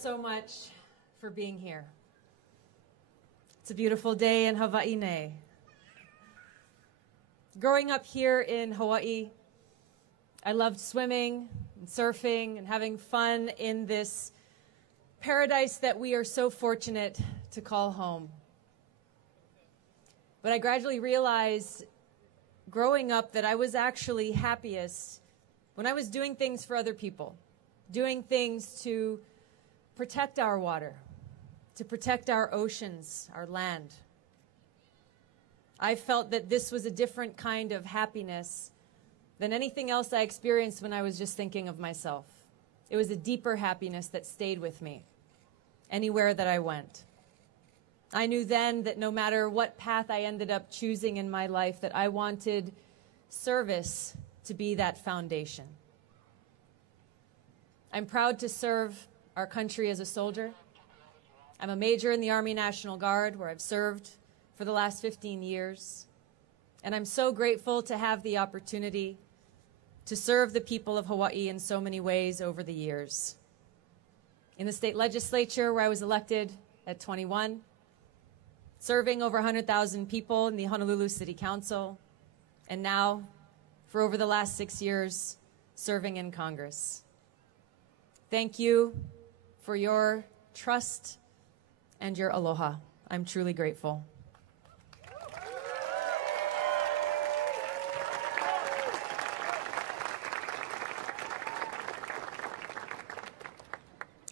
so much for being here. It's a beautiful day in Hawaii. Growing up here in Hawaii, I loved swimming and surfing and having fun in this paradise that we are so fortunate to call home. But I gradually realized growing up that I was actually happiest when I was doing things for other people, doing things to protect our water, to protect our oceans, our land. I felt that this was a different kind of happiness than anything else I experienced when I was just thinking of myself. It was a deeper happiness that stayed with me anywhere that I went. I knew then that no matter what path I ended up choosing in my life, that I wanted service to be that foundation. I'm proud to serve our country as a soldier. I'm a major in the Army National Guard, where I've served for the last 15 years. And I'm so grateful to have the opportunity to serve the people of Hawaii in so many ways over the years. In the state legislature, where I was elected at 21, serving over 100,000 people in the Honolulu City Council, and now, for over the last 6 years, serving in Congress. Thank you for your trust and your aloha. I'm truly grateful.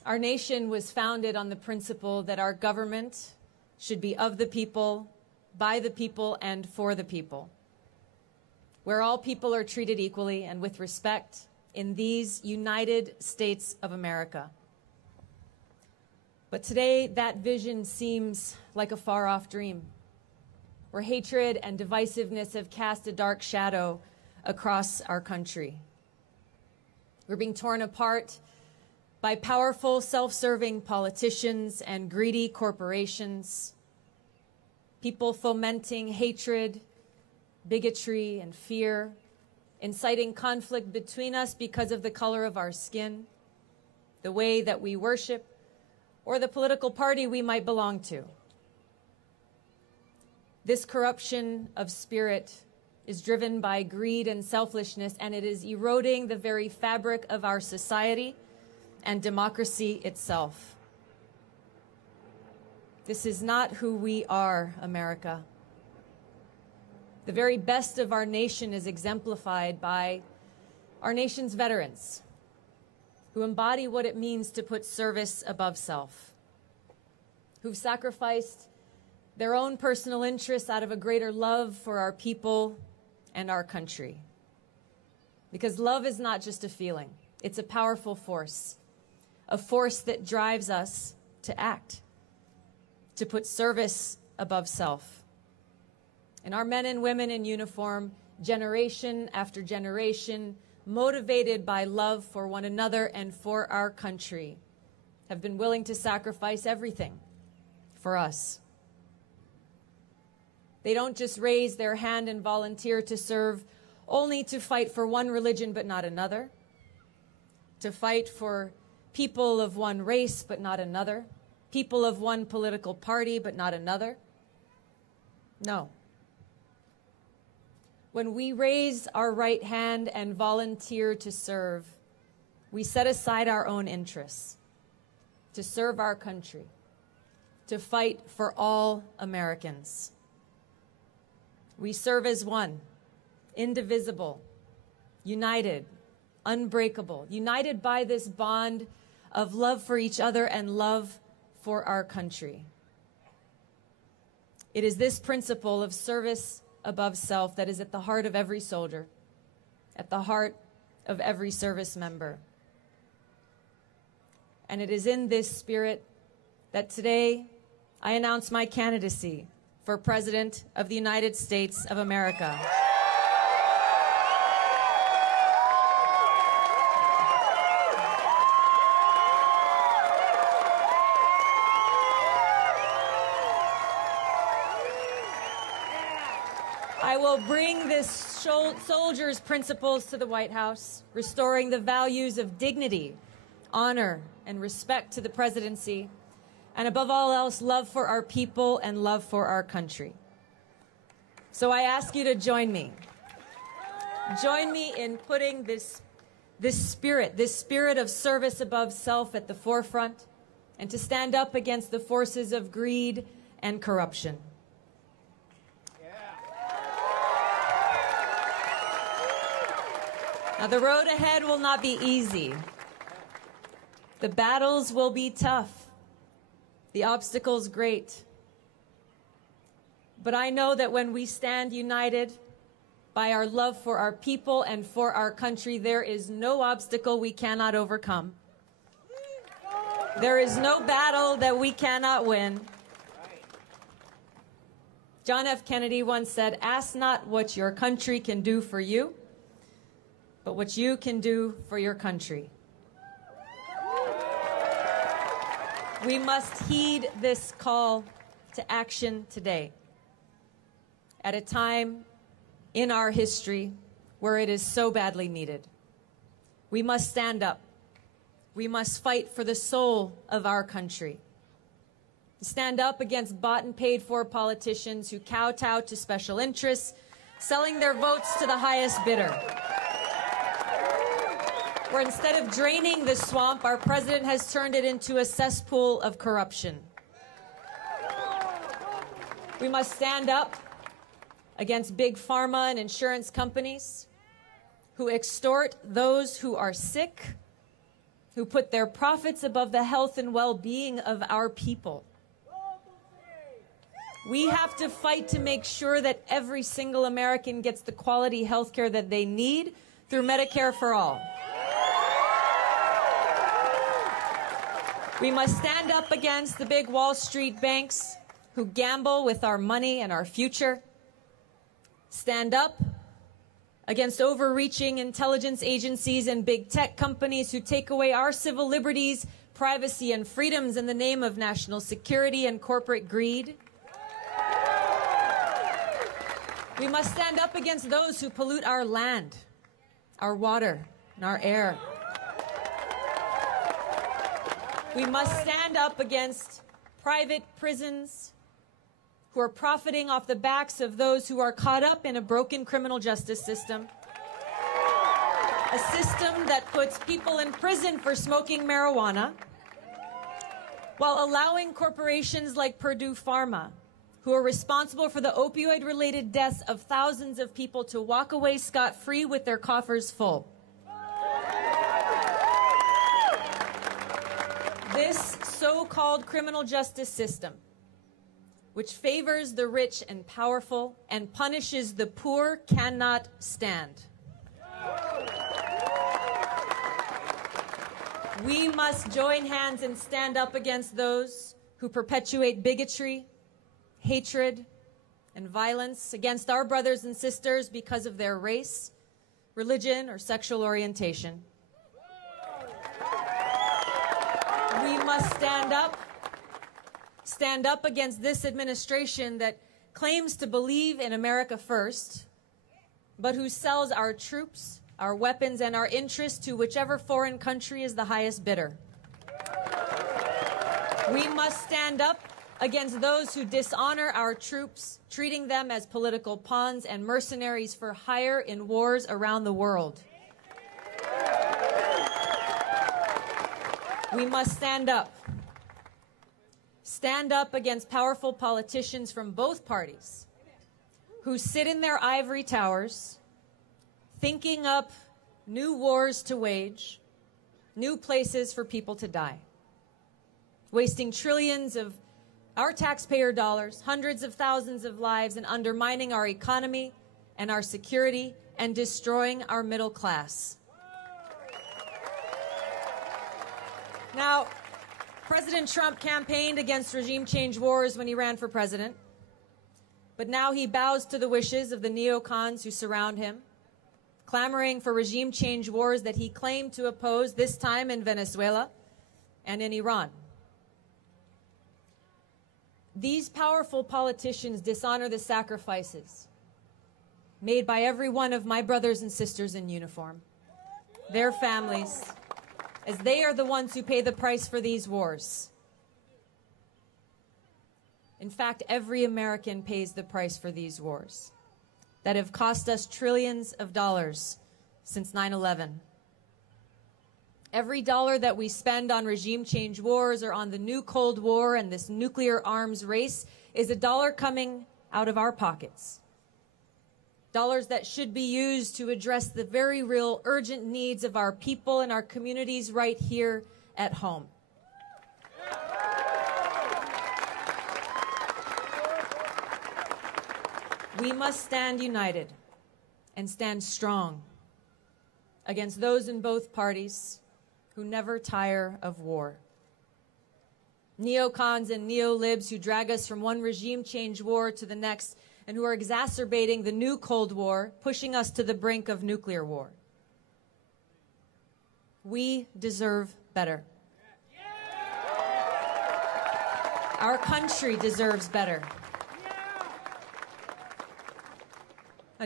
Our nation was founded on the principle that our government should be of the people, by the people, and for the people, where all people are treated equally and with respect in these United States of America. But today, that vision seems like a far-off dream, where hatred and divisiveness have cast a dark shadow across our country. We're being torn apart by powerful, self-serving politicians and greedy corporations, people fomenting hatred, bigotry, and fear, inciting conflict between us because of the color of our skin, the way that we worship, or the political party we might belong to. This corruption of spirit is driven by greed and selfishness, and it is eroding the very fabric of our society and democracy itself. This is not who we are, America. The very best of our nation is exemplified by our nation's veterans, who embody what it means to put service above self, who've sacrificed their own personal interests out of a greater love for our people and our country. Because love is not just a feeling, it's a powerful force, a force that drives us to act, to put service above self. And our men and women in uniform, generation after generation, motivated by love for one another and for our country, have been willing to sacrifice everything for us. They don't just raise their hand and volunteer to serve only to fight for one religion but not another, to fight for people of one race but not another, people of one political party but not another. No. When we raise our right hand and volunteer to serve, we set aside our own interests to serve our country, to fight for all Americans. We serve as one, indivisible, united, unbreakable, united by this bond of love for each other and love for our country. It is this principle of service above self that is at the heart of every soldier, at the heart of every service member. And it is in this spirit that today I announce my candidacy for President of the United States of America. I will bring this soldier's principles to the White House, restoring the values of dignity, honor, and respect to the presidency, and above all else, love for our people and love for our country. So I ask you to join me. Join me in putting this spirit of service above self at the forefront, and to stand up against the forces of greed and corruption. Now, the road ahead will not be easy. The battles will be tough. The obstacles great. But I know that when we stand united by our love for our people and for our country, there is no obstacle we cannot overcome. There is no battle that we cannot win. John F. Kennedy once said, "Ask not what your country can do for you, but what you can do for your country." We must heed this call to action today, at a time in our history where it is so badly needed. We must stand up. We must fight for the soul of our country. Stand up against bought and paid for politicians who kowtow to special interests, selling their votes to the highest bidder. Where instead of draining the swamp, our president has turned it into a cesspool of corruption. We must stand up against big pharma and insurance companies who extort those who are sick, who put their profits above the health and well-being of our people. We have to fight to make sure that every single American gets the quality health care that they need through Medicare for all. We must stand up against the big Wall Street banks who gamble with our money and our future. Stand up against overreaching intelligence agencies and big tech companies who take away our civil liberties, privacy, and freedoms in the name of national security and corporate greed. We must stand up against those who pollute our land, our water, and our air. We must stand up against private prisons who are profiting off the backs of those who are caught up in a broken criminal justice system. A system that puts people in prison for smoking marijuana, while allowing corporations like Purdue Pharma, who are responsible for the opioid-related deaths of thousands of people, to walk away scot-free with their coffers full. This so-called criminal justice system, which favors the rich and powerful and punishes the poor, cannot stand. We must join hands and stand up against those who perpetuate bigotry, hatred, and violence against our brothers and sisters because of their race, religion, or sexual orientation. We must stand up against this administration that claims to believe in America first, but who sells our troops, our weapons, and our interests to whichever foreign country is the highest bidder. We must stand up against those who dishonor our troops, treating them as political pawns and mercenaries for hire in wars around the world. We must stand up. Stand up against powerful politicians from both parties who sit in their ivory towers, thinking up new wars to wage, new places for people to die, wasting trillions of our taxpayer dollars, hundreds of thousands of lives, and undermining our economy and our security and destroying our middle class. Now, President Trump campaigned against regime change wars when he ran for president, but now he bows to the wishes of the neocons who surround him, clamoring for regime change wars that he claimed to oppose, this time in Venezuela and in Iran. These powerful politicians dishonor the sacrifices made by every one of my brothers and sisters in uniform, their families, as they are the ones who pay the price for these wars. In fact, every American pays the price for these wars that have cost us trillions of dollars since 9/11. Every dollar that we spend on regime change wars or on the new Cold War and this nuclear arms race is a dollar coming out of our pockets. Dollars that should be used to address the very real urgent needs of our people and our communities right here at home. We must stand united and stand strong against those in both parties who never tire of war. Neocons and neolibs who drag us from one regime change war to the next and who are exacerbating the new Cold War, pushing us to the brink of nuclear war. We deserve better. Our country deserves better.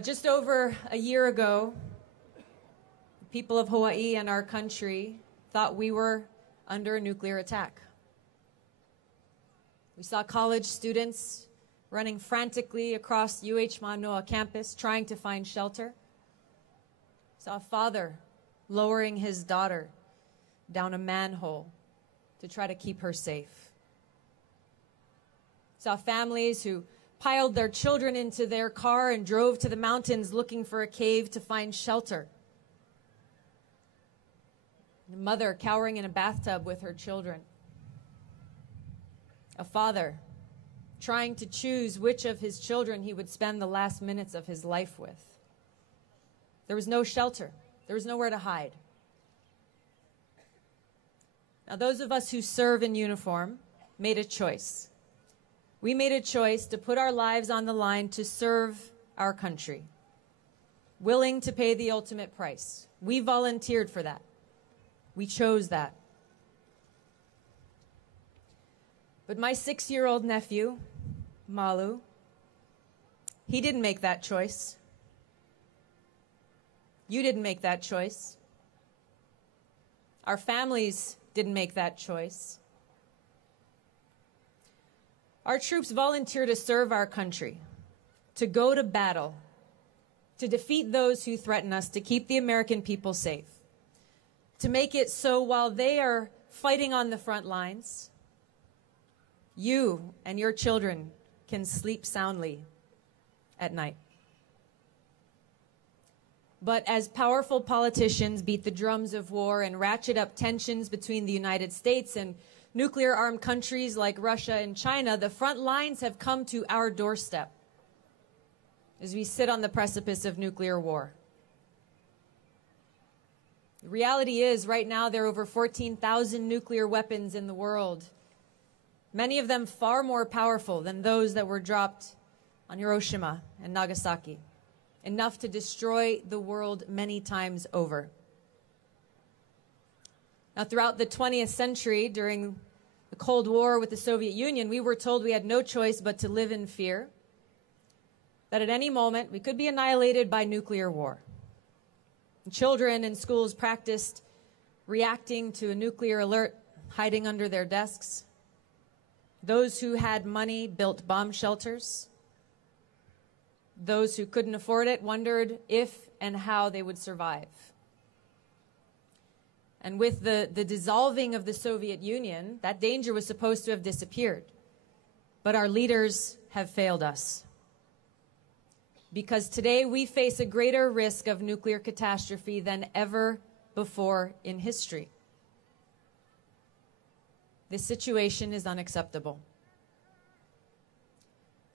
Just over a year ago, the people of Hawaii and our country thought we were under a nuclear attack. We saw college students running frantically across UH Manoa campus trying to find shelter. Saw a father lowering his daughter down a manhole to try to keep her safe. Saw families who piled their children into their car and drove to the mountains looking for a cave to find shelter. A mother cowering in a bathtub with her children. A father trying to choose which of his children he would spend the last minutes of his life with. There was no shelter. There was nowhere to hide. Now, those of us who serve in uniform made a choice. We made a choice to put our lives on the line to serve our country, willing to pay the ultimate price. We volunteered for that. We chose that. But my 6-year-old nephew, Malu, he didn't make that choice. You didn't make that choice. Our families didn't make that choice. Our troops volunteer to serve our country, to go to battle, to defeat those who threaten us, to keep the American people safe, to make it so while they are fighting on the front lines, you and your children can sleep soundly at night. But as powerful politicians beat the drums of war and ratchet up tensions between the United States and nuclear-armed countries like Russia and China, the front lines have come to our doorstep as we sit on the precipice of nuclear war. The reality is, right now, there are over 14,000 nuclear weapons in the world, many of them far more powerful than those that were dropped on Hiroshima and Nagasaki, enough to destroy the world many times over. Now, throughout the 20th century, during the Cold War with the Soviet Union, we were told we had no choice but to live in fear, that at any moment we could be annihilated by nuclear war. And children in schools practiced reacting to a nuclear alert, hiding under their desks. Those who had money built bomb shelters. Those who couldn't afford it wondered if and how they would survive. And with the dissolving of the Soviet Union, that danger was supposed to have disappeared. But our leaders have failed us. Because today we face a greater risk of nuclear catastrophe than ever before in history. This situation is unacceptable.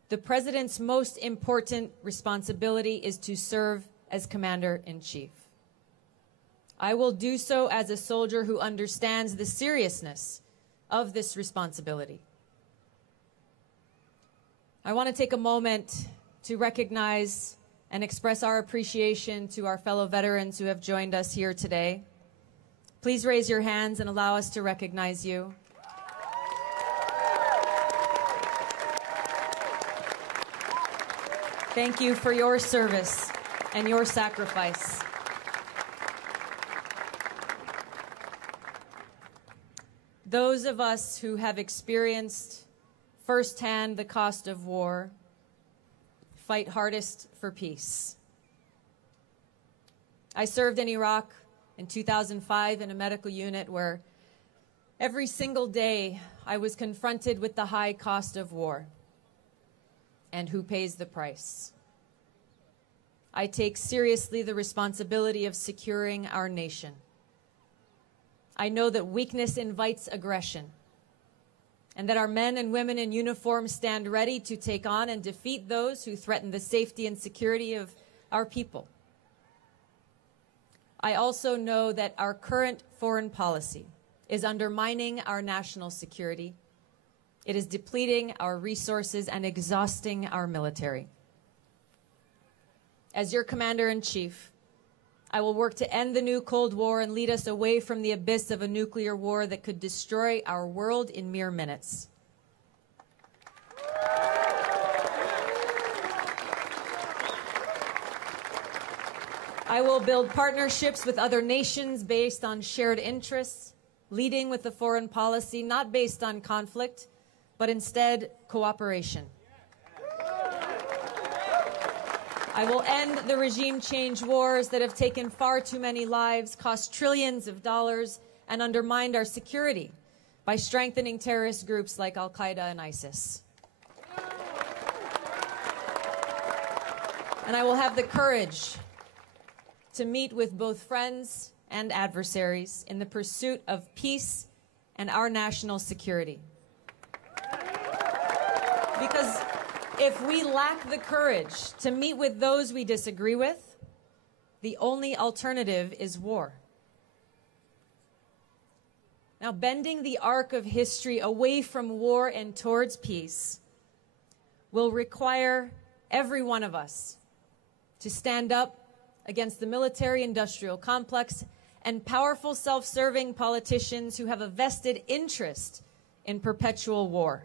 The president's most important responsibility is to serve as commander-in-chief. I will do so as a soldier who understands the seriousness of this responsibility. I want to take a moment to recognize and express our appreciation to our fellow veterans who have joined us here today. Please raise your hands and allow us to recognize you. Thank you for your service and your sacrifice. those of us who have experienced firsthand the cost of war fight hardest for peace. I served in Iraq in 2005 in a medical unit where every single day I was confronted with the high cost of war and who pays the price. I take seriously the responsibility of securing our nation. I know that weakness invites aggression, and that our men and women in uniform stand ready to take on and defeat those who threaten the safety and security of our people. I also know that our current foreign policy is undermining our national security. It is depleting our resources and exhausting our military. As your Commander-in-Chief, I will work to end the new Cold War and lead us away from the abyss of a nuclear war that could destroy our world in mere minutes. I will build partnerships with other nations based on shared interests, leading with a foreign policy not based on conflict, but instead cooperation. I will end the regime change wars that have taken far too many lives, cost trillions of dollars, and undermined our security by strengthening terrorist groups like Al-Qaeda and ISIS. And I will have the courage to meet with both friends and adversaries in the pursuit of peace and our national security. Because if we lack the courage to meet with those we disagree with, the only alternative is war. Now, bending the arc of history away from war and towards peace will require every one of us to stand up against the military-industrial complex and powerful self-serving politicians who have a vested interest in perpetual war.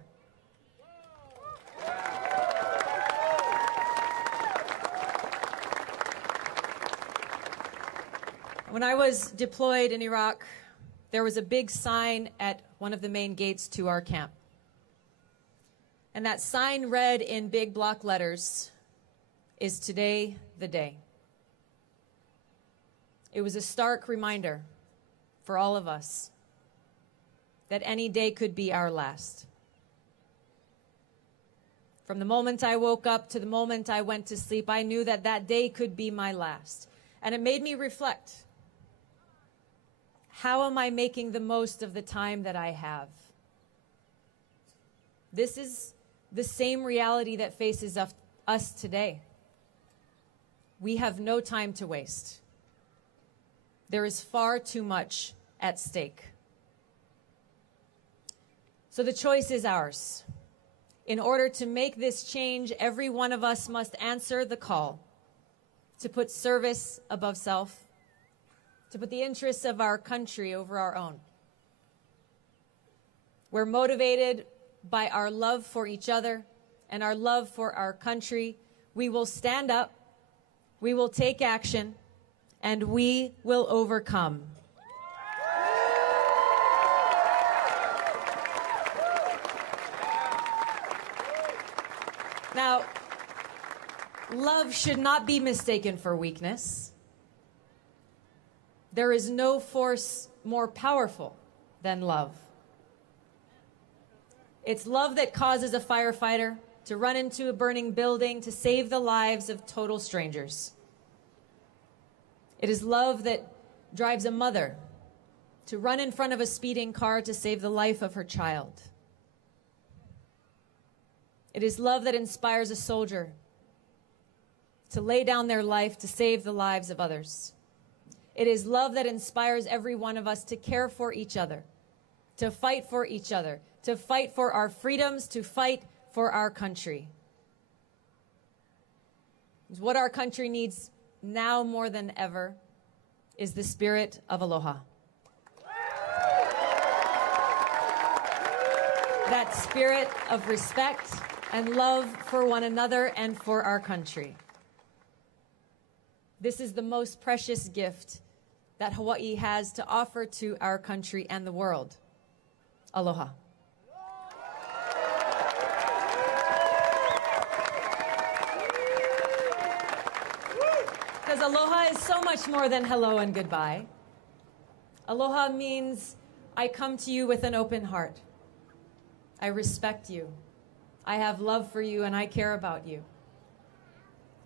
When I was deployed in Iraq, there was a big sign at one of the main gates to our camp. And that sign read in big block letters, "Is today the day?" It was a stark reminder for all of us that any day could be our last. From the moment I woke up to the moment I went to sleep, I knew that that day could be my last. And it made me reflect. How am I making the most of the time that I have? This is the same reality that faces us today. We have no time to waste. There is far too much at stake. So the choice is ours. In order to make this change, every one of us must answer the call to put service above self, to put the interests of our country over our own. We're motivated by our love for each other and our love for our country. We will stand up, we will take action, and we will overcome. Now, love should not be mistaken for weakness. There is no force more powerful than love. It's love that causes a firefighter to run into a burning building to save the lives of total strangers. It is love that drives a mother to run in front of a speeding car to save the life of her child. It is love that inspires a soldier to lay down their life to save the lives of others. It is love that inspires every one of us to care for each other, to fight for each other, to fight for our freedoms, to fight for our country. What our country needs now more than ever is the spirit of aloha. That spirit of respect and love for one another and for our country. This is the most precious gift that Hawaii has to offer to our country and the world. Aloha. Because aloha is so much more than hello and goodbye. Aloha means I come to you with an open heart. I respect you. I have love for you and I care about you.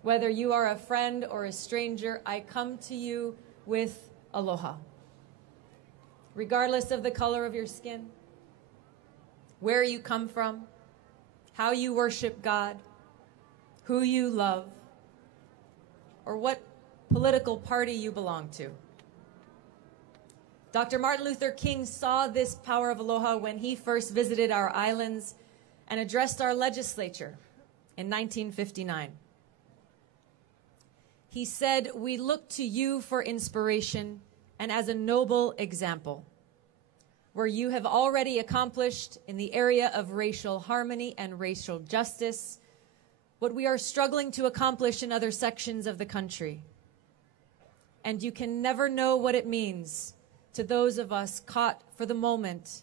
Whether you are a friend or a stranger, I come to you with aloha. Regardless of the color of your skin, where you come from, how you worship God, who you love, or what political party you belong to. Dr. Martin Luther King saw this power of aloha when he first visited our islands and addressed our legislature in 1959. He said, "We look to you for inspiration and as a noble example, where you have already accomplished in the area of racial harmony and racial justice what we are struggling to accomplish in other sections of the country. And you can never know what it means to those of us caught for the moment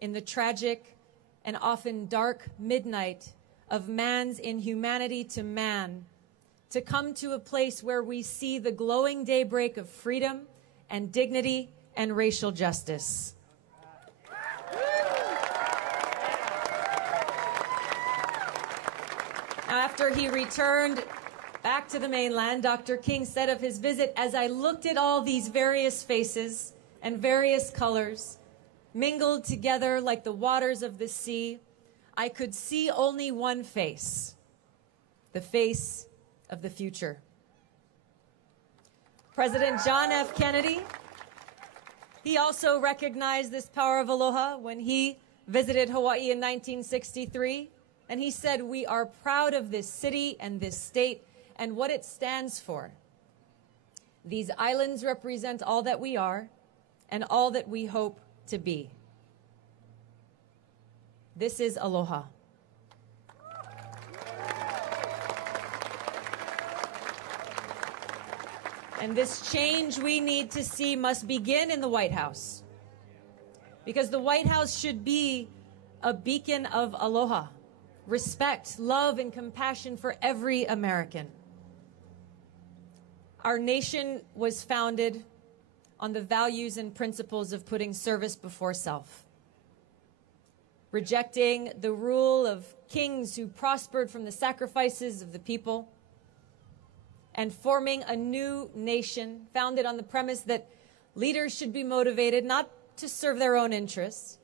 in the tragic and often dark midnight of man's inhumanity to man, to come to a place where we see the glowing daybreak of freedom and dignity and racial justice." After he returned back to the mainland, Dr. King said of his visit, "As I looked at all these various faces and various colors, mingled together like the waters of the sea, I could see only one face, the face of the future." President John F. Kennedy, he also recognized this power of aloha when he visited Hawaii in 1963. And he said, "We are proud of this city and this state and what it stands for. These islands represent all that we are and all that we hope to be." This is aloha. And this change we need to see must begin in the White House, because the White House should be a beacon of aloha, respect, love, and compassion for every American. Our nation was founded on the values and principles of putting service before self, rejecting the rule of kings who prospered from the sacrifices of the people, and forming a new nation founded on the premise that leaders should be motivated not to serve their own interests,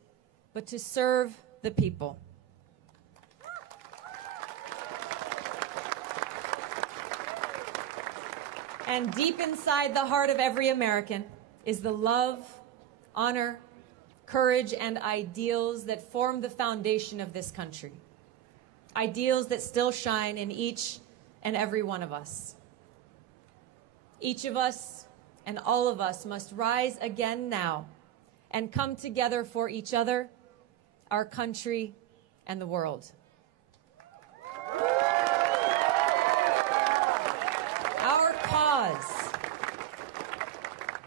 but to serve the people. And deep inside the heart of every American is the love, honor, courage, and ideals that form the foundation of this country. Ideals that still shine in each and every one of us. Each of us and all of us must rise again now and come together for each other, our country, and the world.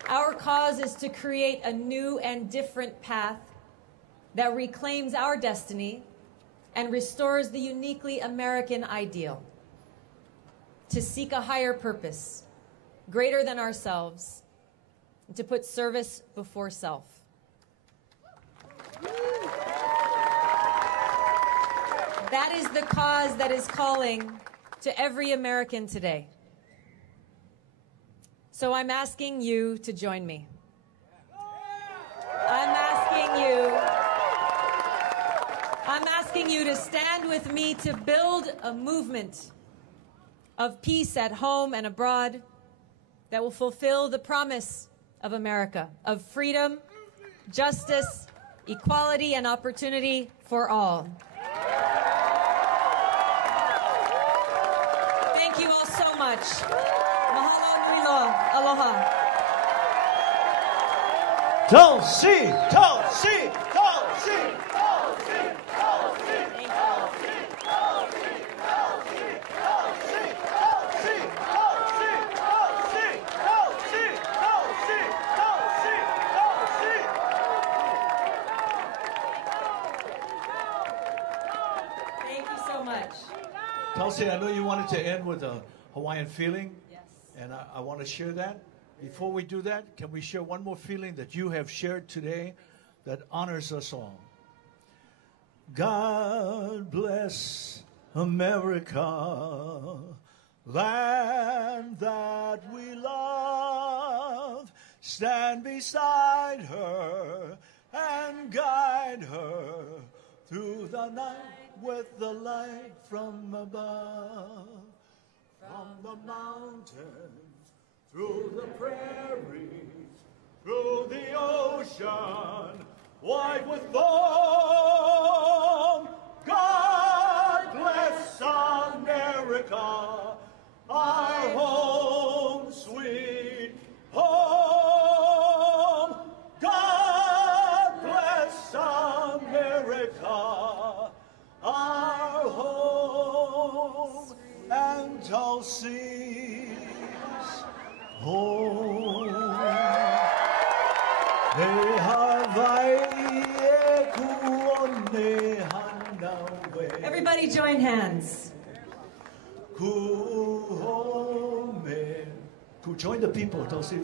Our cause is to create a new and different path that reclaims our destiny and restores the uniquely American ideal, to seek a higher purpose, greater than ourselves, and to put service before self. That is the cause that is calling to every American today. So I'm asking you to join me. I'm asking you to stand with me to build a movement of peace at home and abroad that will fulfill the promise of America, of freedom, justice, equality, and opportunity for all. Thank you all so much. Mahalo nui loa. Aloha. Tulsi, Tulsi, Tulsi, Tulsi, Tulsi, Thank you. Tulsi, Tulsi, Tulsi, Tulsi, Tulsi, Tulsi, Tulsi, Tulsi, Tulsi, Tulsi. Tulsi, I know you wanted to end with a Hawaiian feeling. Yes. And I want to share that. Before we do that, can we share one more feeling that you have shared today that honors us all? God bless America, land that we love. Stand beside her and guide her through the night with the light from above. From the mountains, through the prairies, through the ocean, white with foam. God bless America, our home, sweet home. God bless America, our home, and Tulsi's home. Everybody join hands. Join the people, Tulsi.